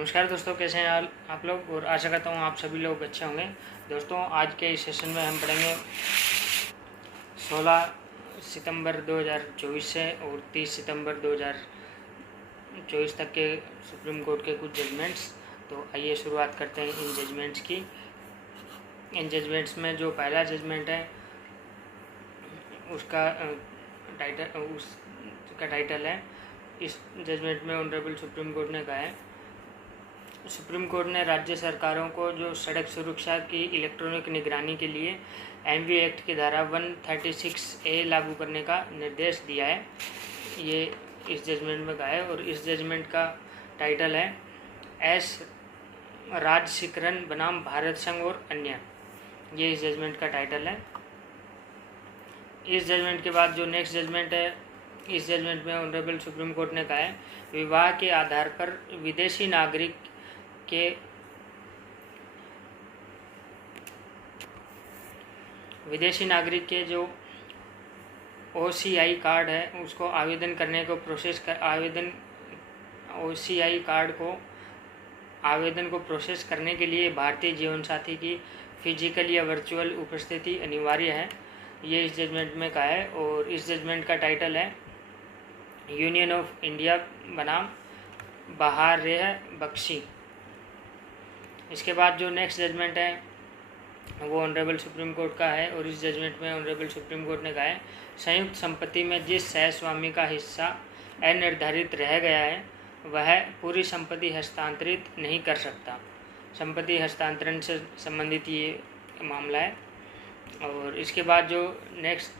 नमस्कार दोस्तों, कैसे हैं आप लोग। और आशा करता हूँ आप सभी लोग अच्छे होंगे। दोस्तों, आज के इस सेशन में हम पढ़ेंगे 16 सितंबर 2024 से और 30 सितंबर 2024 तक के सुप्रीम कोर्ट के कुछ जजमेंट्स। तो आइए शुरुआत करते हैं इन जजमेंट्स की। इन जजमेंट्स में जो पहला जजमेंट है उसका टाइटल है, इस जजमेंट में ऑनरेबल सुप्रीम कोर्ट ने कहा है, सुप्रीम कोर्ट ने राज्य सरकारों को जो सड़क सुरक्षा की इलेक्ट्रॉनिक निगरानी के लिए एमवी एक्ट की धारा 136A लागू करने का निर्देश दिया है। ये इस जजमेंट में कहा है और इस जजमेंट का टाइटल है एस राजशिखरन बनाम भारत संघ और अन्य। ये इस जजमेंट का टाइटल है। इस जजमेंट के बाद जो नेक्स्ट जजमेंट है, इस जजमेंट में ऑनरेबल सुप्रीम कोर्ट ने कहा है, विवाह के आधार पर विदेशी नागरिक के जो OCI कार्ड है उसको आवेदन करने को आवेदन को प्रोसेस करने के लिए भारतीय जीवन साथी की फिजिकल या वर्चुअल उपस्थिति अनिवार्य है। ये इस जजमेंट में कहा है और इस जजमेंट का टाइटल है यूनियन ऑफ इंडिया बनाम बहारेह बख्शी। इसके बाद जो नेक्स्ट जजमेंट है वो ऑनरेबल सुप्रीम कोर्ट का है और इस जजमेंट में ऑनरेबल सुप्रीम कोर्ट ने कहा है, संयुक्त संपत्ति में जिस सहस्वामी का हिस्सा अनिर्धारित रह गया है वह पूरी संपत्ति हस्तांतरित नहीं कर सकता। संपत्ति हस्तांतरण से संबंधित ये मामला है। और इसके बाद जो नेक्स्ट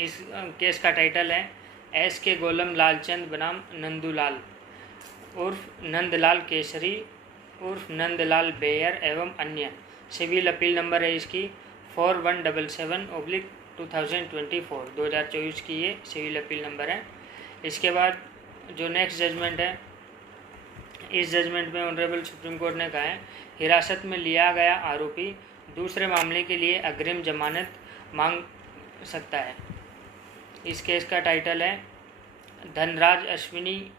इस केस का टाइटल है एस के गोलम लालचंद बनाम नंदूलाल उर्फ नंदलाल केसरी उर्फ नंदलाल बेयर एवं अन्य। सिविल अपील नंबर है इसकी 4177/2024 की ये सिविल अपील नंबर है। इसके बाद जो नेक्स्ट जजमेंट है, इस जजमेंट में ऑनरेबल सुप्रीम कोर्ट ने कहा है, हिरासत में लिया गया आरोपी दूसरे मामले के लिए अग्रिम जमानत मांग सकता है। इस केस का टाइटल है धनराज अश्विनी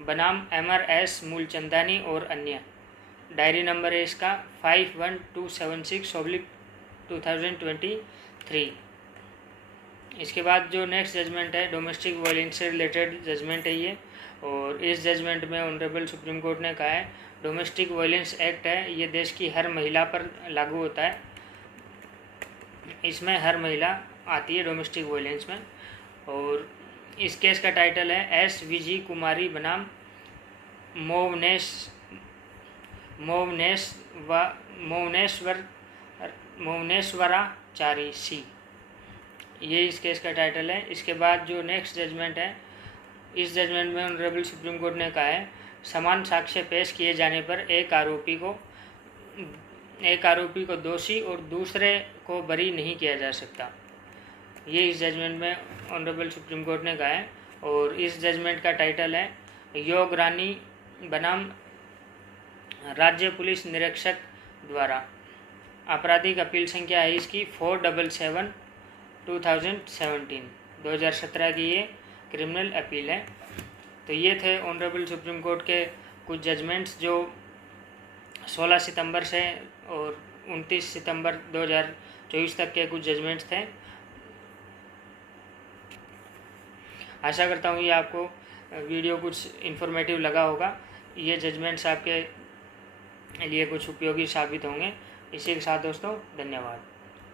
बनाम MRS मूलचंदानी और अन्य। डायरी नंबर है इसका 51276/2023। इसके बाद जो नेक्स्ट जजमेंट है डोमेस्टिक वायलेंस से रिलेटेड जजमेंट है ये। और इस जजमेंट में ऑनरेबल सुप्रीम कोर्ट ने कहा है, डोमेस्टिक वायलेंस एक्ट है, ये देश की हर महिला पर लागू होता है। इसमें हर महिला आती है डोमेस्टिक वायलेंस में। और इस केस का टाइटल है SVG कुमारी बनाम मोवनेश्वराचारी C। ये इस केस का टाइटल है। इसके बाद जो नेक्स्ट जजमेंट है, इस जजमेंट में ऑनरेबल सुप्रीम कोर्ट ने कहा है, समान साक्ष्य पेश किए जाने पर एक आरोपी को दोषी और दूसरे को बरी नहीं किया जा सकता। ये इस जजमेंट में ऑनरेबल सुप्रीम कोर्ट ने कहा है। और इस जजमेंट का टाइटल है योग रानी बनाम राज्य पुलिस निरीक्षक द्वारा। आपराधिक अपील संख्या है इसकी 477/2017 की ये क्रिमिनल अपील है। तो ये थे ऑनरेबल सुप्रीम कोर्ट के कुछ जजमेंट्स जो 16 सितंबर से और 29 सितंबर 2024 तक के कुछ जजमेंट्स थे। आशा करता हूँ ये आपको वीडियो कुछ इन्फॉर्मेटिव लगा होगा। ये जजमेंट्स आपके लिए कुछ उपयोगी साबित होंगे। इसी के साथ दोस्तों, धन्यवाद।